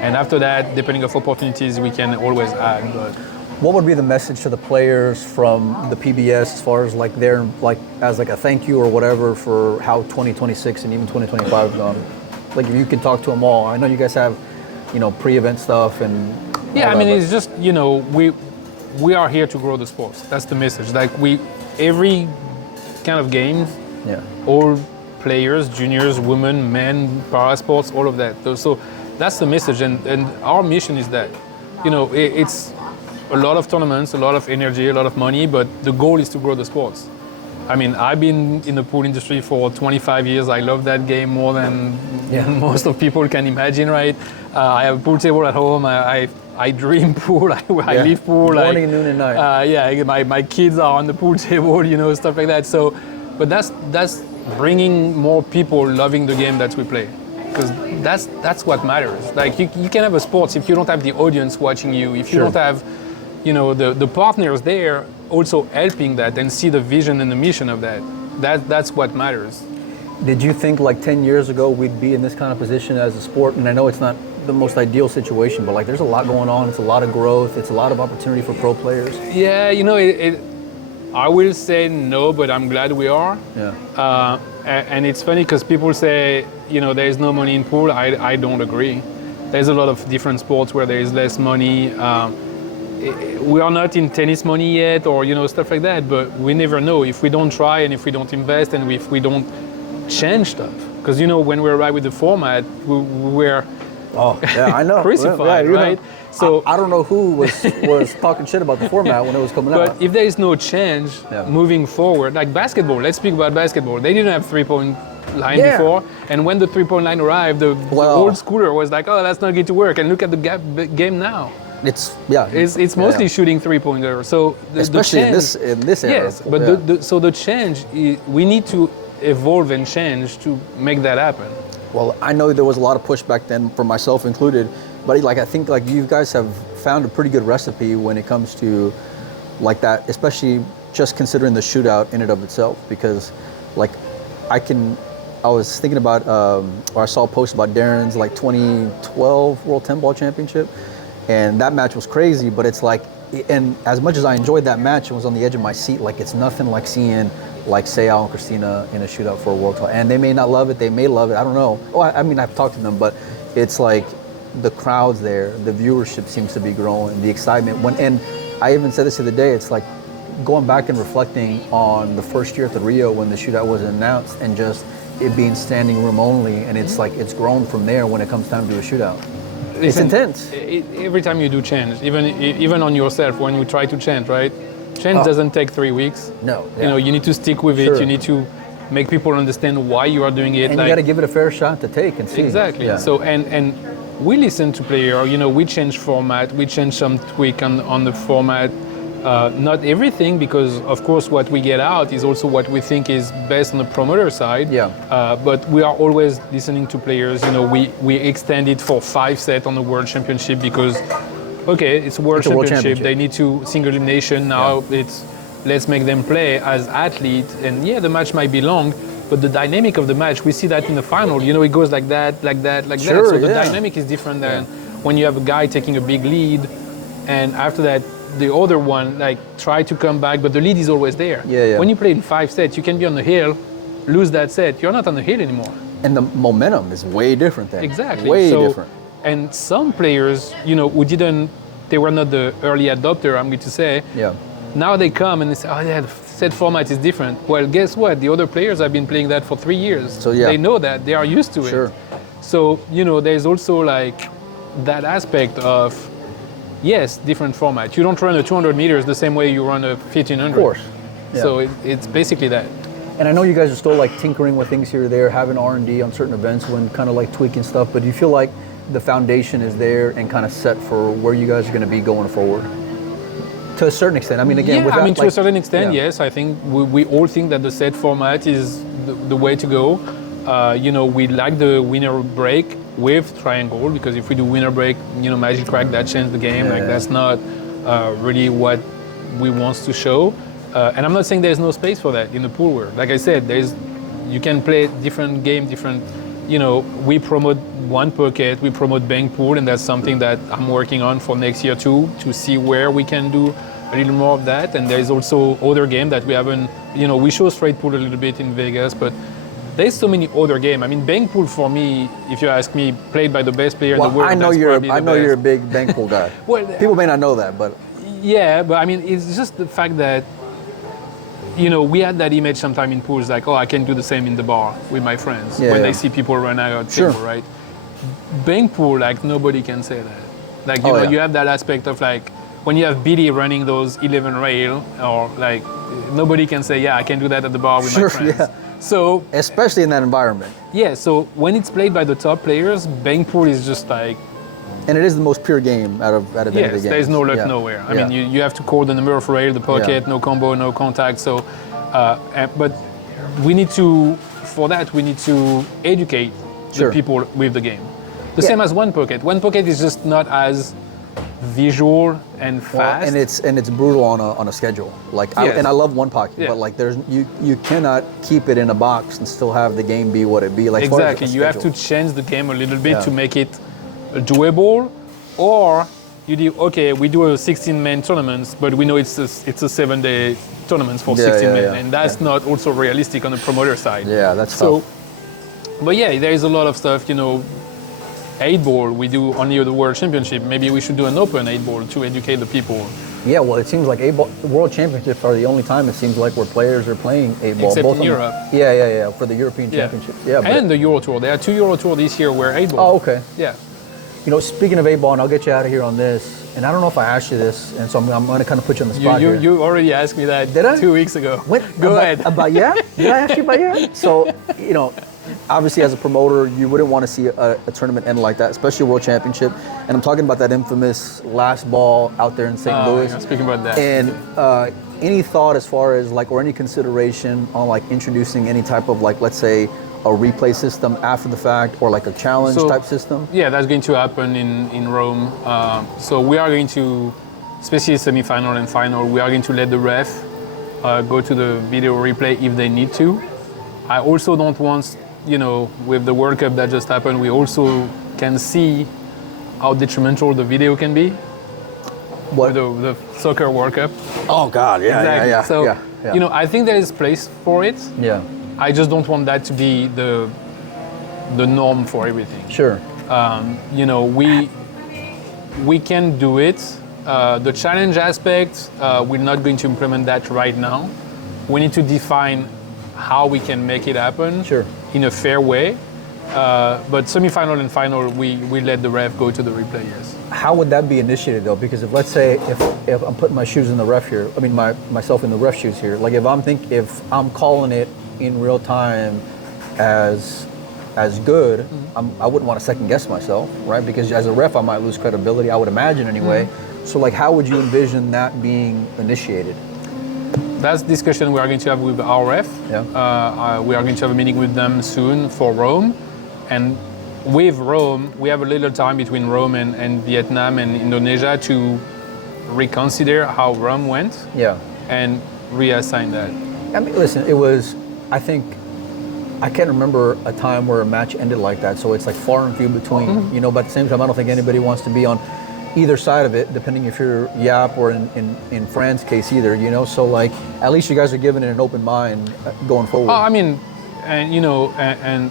And after that, depending on opportunities, we can always add. But what would be the message to the players from the PBS as far as as a thank you or whatever for how 2026 and even 2025 have gone? If you can talk to them all. I know you guys have, pre-event stuff and. Yeah, it's just we are here to grow the sports. That's the message. Every kind of game, all players, juniors, women, men, para sports, all of that. So that's the message, and our mission is that, it's a lot of tournaments, a lot of energy, a lot of money, but the goal is to grow the sports. I've been in the pool industry for 25 years. I love that game more than most of people can imagine, right? I have a pool table at home. I dream pool. I live pool. Morning, noon, and night. My kids are on the pool table, stuff like that. So, but that's bringing more people loving the game that we play. Because that's what matters. You can have a sport if you don't have the audience watching you, if you don't have, the partners there also helping that and see the vision and the mission of that. That's what matters. Did you think 10 years ago we'd be in this kind of position as a sport? And I know it's not the most ideal situation, but there's a lot going on. It's a lot of growth. It's a lot of opportunity for pro players. Yeah, I will say no, but I'm glad we are. Yeah. And it's funny because people say, there is no money in pool. I don't agree. There's a lot of different sports where there is less money. We are not in tennis money yet or, stuff like that, but we never know if we don't try and if we don't invest and if we don't change stuff. Because, when we arrived with the format, we're I know. crucified, right? So I don't know who was talking shit about the format when it was coming out. But if there is no change moving forward, like basketball, let's speak about basketball. They didn't have three-point line before, and when the three-point line arrived, the old schooler was like, "Oh, that's not going to work." And look at the game now. It's mostly shooting three-pointer. So especially the change, in this era. Yes, but the change, we need to evolve and change to make that happen. Well, I know there was a lot of pushback then, for myself included, but I think you guys have found a pretty good recipe when it comes to that, especially just considering the shootout in and of itself, because I was thinking about, or I saw a post about Darren's 2012 World 10 Ball Championship, and that match was crazy, but it's and as much as I enjoyed that match and was on the edge of my seat, it's nothing like seeing like Seau and Christina in a shootout for a world title. And they may not love it, they may love it, I don't know. Oh, I mean, I've talked to them, but it's like the crowds there, the viewership seems to be growing, the excitement. And I even said this the other day, it's like going back and reflecting on the first year at the Rio when the shootout was announced and just it being standing room only, and it's like it's grown from there when it comes time to do a shootout. It's intense. Every time you do change, even on yourself, when you try to change, right? Change doesn't take 3 weeks. No. Yeah. You know, you need to stick with it. You need to make people understand why you are doing it. And you got to give it a fair shot to take and see. Exactly. Yeah. So and we listen to player. You know, we change format. We change some tweak on the format. Not everything, because of course what we get out is also what we think is best on the promoter side. Yeah. But we are always listening to players. You know, we extend it for 5 sets on the World Championship because, okay, it's a World Championship. They need to single elimination now. It's let's make them play as athletes. And yeah, the match might be long, but the dynamic of the match, we see that in the final. You know, it goes like that, like that, like that. So the dynamic is different than when you have a guy taking a big lead, and after that, the other one like try to come back, but the lead is always there. When you play in 5 sets, you can be on the hill, lose that set, you're not on the hill anymore. And the momentum is way different then. Exactly. Way different. And some players, you know, they were not the early adopter, I'm going to say. Yeah. Now they come and they say, oh yeah, the set format is different. Well, guess what? The other players have been playing that for 3 years. So they know that, they are used to it. So, you know, there's also like that aspect of, yes, different format. You don't run a 200 meters the same way you run a 1500. Of course. Yeah. So it's basically that. And I know you guys are still like tinkering with things here or there, having R&D on certain events when kind of like tweaking stuff, but do you feel like the foundation is there and kind of set for where you guys are going to be going forward? To a certain extent. I mean, again, without, to a certain extent, yes. I think we all think that the set format is the way to go. You know, we like the winner break with triangle, because if we do winner break, you know, magic crack, that changed the game. That's not really what we want to show. And I'm not saying there's no space for that in the pool world. Like I said, you can play different game, different, you know, we promote one pocket, we promote bank pool, and that's something that I'm working on for next year too, to see where we can do a little more of that. And there's also other game that we haven't, you know, we show straight pool a little bit in Vegas, but there's so many other games. I mean, bank pool for me, if you ask me, played by the best player in the world. I know you're a big bank pool guy. Well, people may not know that, but yeah, but I mean, it's just the fact that, you know, we had that image sometime in pools, like, oh, I can do the same in the bar with my friends when they see people run out of table, right? Bank pool, like, nobody can say that. Like, you know, you have that aspect of like when you have Billy running those 11 rail, or like nobody can say, yeah, I can do that at the bar with my friends. So especially in that environment. Yeah, so when it's played by the top players, bank pool is just like, and it is the most pure game out of any of the games. There's no luck nowhere. I mean, you have to call the number of rail, the pocket, no combo, no contact. So, but we need to, for that, we need to educate the people with the game. The same as one pocket. One pocket is just not as visual and fast. And it's brutal on a schedule. Like, and I love one pocket, but like you cannot keep it in a box and still have the game be what it be. Like exactly, you have to change the game a little bit to make it doable, or you do, okay, we do a 16-man tournaments, but we know it's a 7-day tournaments for 16 men, and that's not also realistic on the promoter side. Yeah, that's tough. But yeah, there is a lot of stuff, you know. 8-ball, we do only the World Championship. Maybe we should do an open 8-ball to educate the people. Yeah, well, it seems like 8-ball, World Championships are the only time it seems like where players are playing 8-ball. Except in Europe. Yeah, for the European Championship. Yeah, and the Euro Tour. There are 2 Euro Tour this year where 8-ball. Oh, okay. Yeah. You know, speaking of 8-ball, and I'll get you out of here on this, and I don't know if I asked you this, and so I'm going to kind of put you on the spot here. You already asked me that. Did I? 2 weeks ago. Go ahead. About Did I ask you about So, you know, obviously as a promoter, you wouldn't want to see a tournament end like that, especially a World Championship. And I'm talking about that infamous last ball out there in St. Louis. Yeah, speaking about that. And any thought as far as like, or any consideration on like introducing any type of like, let's say, a replay system after the fact, or like a challenge type system? Yeah, that's going to happen in Rome. So we are going to, especially semi-final and final, we are going to let the ref go to the video replay if they need to. I also don't want, you know, with the World Cup that just happened, we also can see how detrimental the video can be. What? The Soccer World Cup. Oh God, yeah, exactly. yeah. So Yeah. You know, I think there is place for it. Yeah. I just don't want that to be the norm for everything. Sure. You know, we can do it. The challenge aspect, we're not going to implement that right now. We need to define how we can make it happen Sure. in a fair way. But semifinal and final, we let the ref go to the replay, yes. How would that be initiated though? Because if let's say if I'm putting my shoes in the ref here, I mean myself in the ref shoes here. Like if I'm calling it in real time as good, I wouldn't want to second guess myself, right? Because as a ref, I might lose credibility. I would imagine anyway. So like, how would you envision that being initiated? That's discussion we are going to have with our ref. Yeah. We are going to have a meeting with them soon for Rome. And with Rome, we have a little time between Rome and Vietnam and Indonesia to reconsider how Rome went. Yeah. And reassign that. I mean, listen, I can't remember a time where a match ended like that. So it's like far and few between, you know, but at the same time, I don't think anybody wants to be on either side of it, depending if you're Yap or in Fran's case either, you know. So like, at least you guys are giving it an open mind going forward. I mean, and you know, and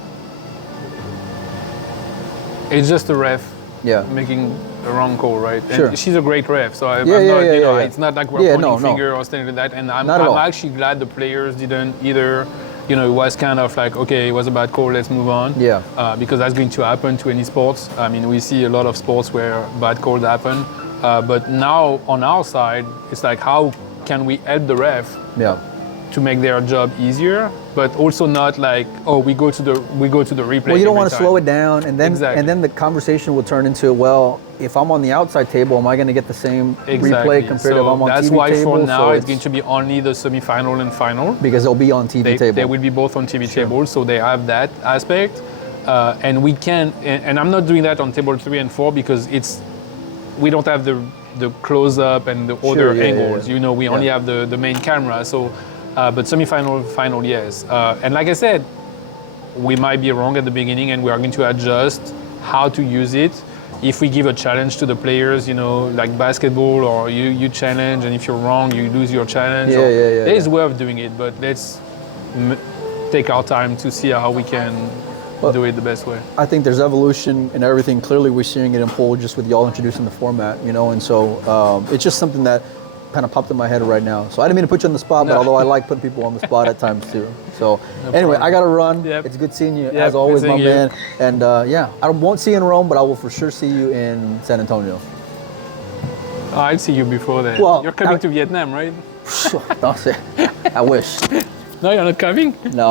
it's just a ref making the wrong call, right? Sure. And she's a great ref, so I'm Yeah, not, yeah, you know, yeah. it's not like we're pointing no. finger or something like that. And I'm Not at all. actually glad the players didn't either. You know, it was kind of like, okay, it was a bad call, let's move on. Yeah. Because that's going to happen to any sports. I mean, we see a lot of sports where bad calls happen. But now on our side, it's like, how can we help the ref to make their job easier, but also not like, oh, we go to the replay. Well, you don't want to time. slow it down, and then Exactly. and then the conversation will turn into, well, if I'm on the outside table, am I going to get the same replay compared to if I'm on that's TV why table? for now So it's going to be only the semi-final and final. because they'll be on TV table. They will be both on TV table, so they have that aspect. And we can, and I'm not doing that on table 3 and 4 because we don't have the close-up and the other angles. You know, we only have the main camera. So, but semi-final, final, yes. And like I said, we might be wrong at the beginning, and we are going to adjust how to use it. If we give a challenge to the players, you know, like basketball, or you challenge, and if you're wrong, you lose your challenge. There is a way of doing it, but let's take our time to see how we can do it the best way. I think there's evolution in everything. Clearly, we're seeing it in pool just with y'all introducing the format, you know, and so it's just something that kind of popped in my head right now. So I didn't mean to put you on the spot, but although I like putting people on the spot at times too. So anyway, I got to run. Yep. It's good seeing you as always, my man. And I won't see you in Rome, but I will for sure see you in San Antonio. Oh, I'll see you before that. Well, you're coming to Vietnam, right? Don't say. I wish. No, you're not coming? No.